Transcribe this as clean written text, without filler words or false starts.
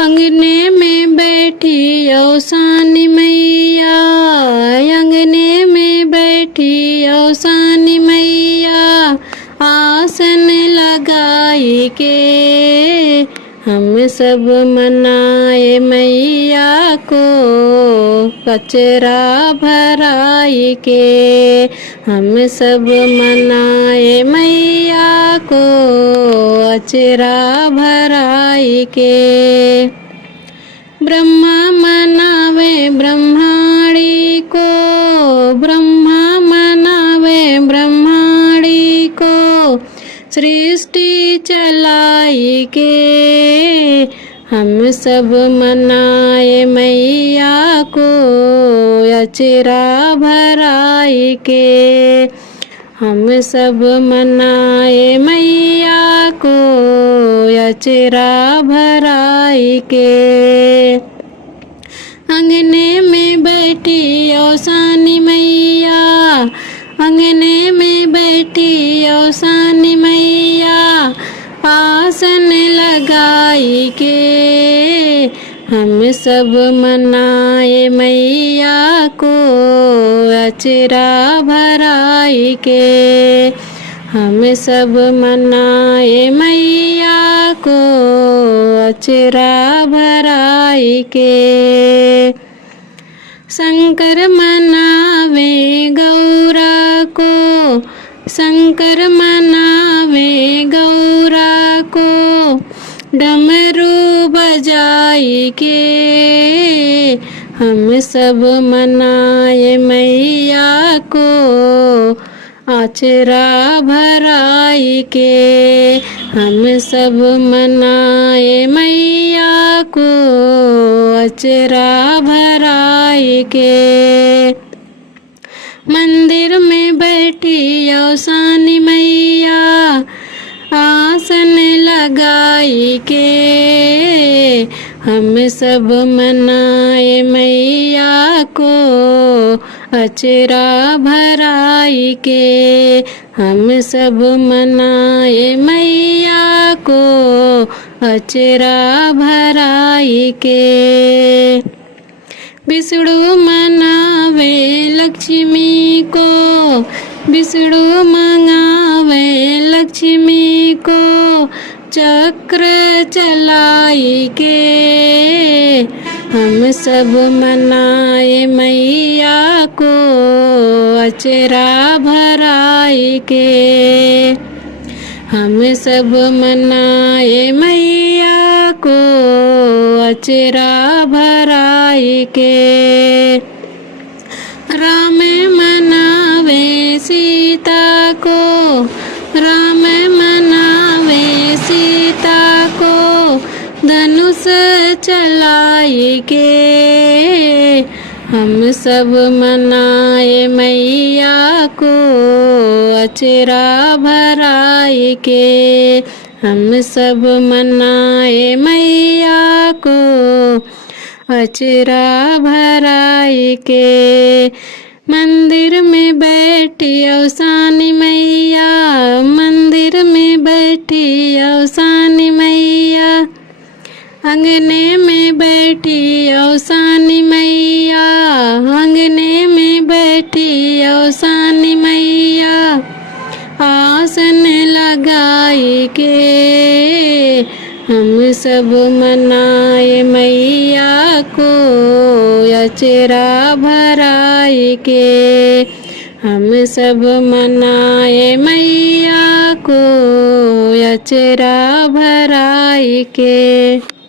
अंगने में बैठी औसानी मैया, अंगने में बैठी औसानी मैया, आसन लगाई के हम सब मनाए मैया को, कचरा भराई के हम सब मनाए मैया को, कचरा भराई के। ब्रह्मा मनावे ब्रह्माणी को, ब्रह्मा मनावे ब्रह्माणी को, सृष्टि चलाई के हम सब मनाए मैया को, अचरा भराई के हम सब मनाए मैया को, अचरा भराई के। अंगने में बैठी औसानी मैया, अंगने में बैठी औसानी मैया, आसन लगाई के हम सब मनाए मैया को, अचरा भराई के हम सब मनाए मैया को, अचरा भराई के। शंकर मनावे गौरा को, शंकर मनावे गौरा को, डमरू बजाई के हम सब मनाए मैया को, आचरा भराई के हम सब मनाए मैया को, आचरा भराई के। मंदिर में बैठी औसानी मैया, आसन लगाई के हम सब मनाए मैया को, अचरा भराई के हम सब मनाए मैया को, अचरा भराई के। विष्णु मनावे लक्ष्मी को, विष्णु मंगावे लक्ष्मी को, चक्र चलाई के हम सब मनाए मैया को, अचरा भराई के हम सब मनाए मैया को, अचरा भराई के। राम मनावे सीता को, राम मनावे सीता को, धनुष चलाई के हम सब मनाए मैया को, अचरा भराई के हम सब मनाए मैया को, अचरा भराई के। मंदिर में बैठी औसानी मैया, मंदिर में बैठी औसानी मैया, अंगने में बैठी औसानी मैया, अंगने में बैठी औसानी मैया, आसन लगाई के हम सब मनाए मैया को, अचरा भराई के हम सब मनाए मैया को, अचरा भराई के।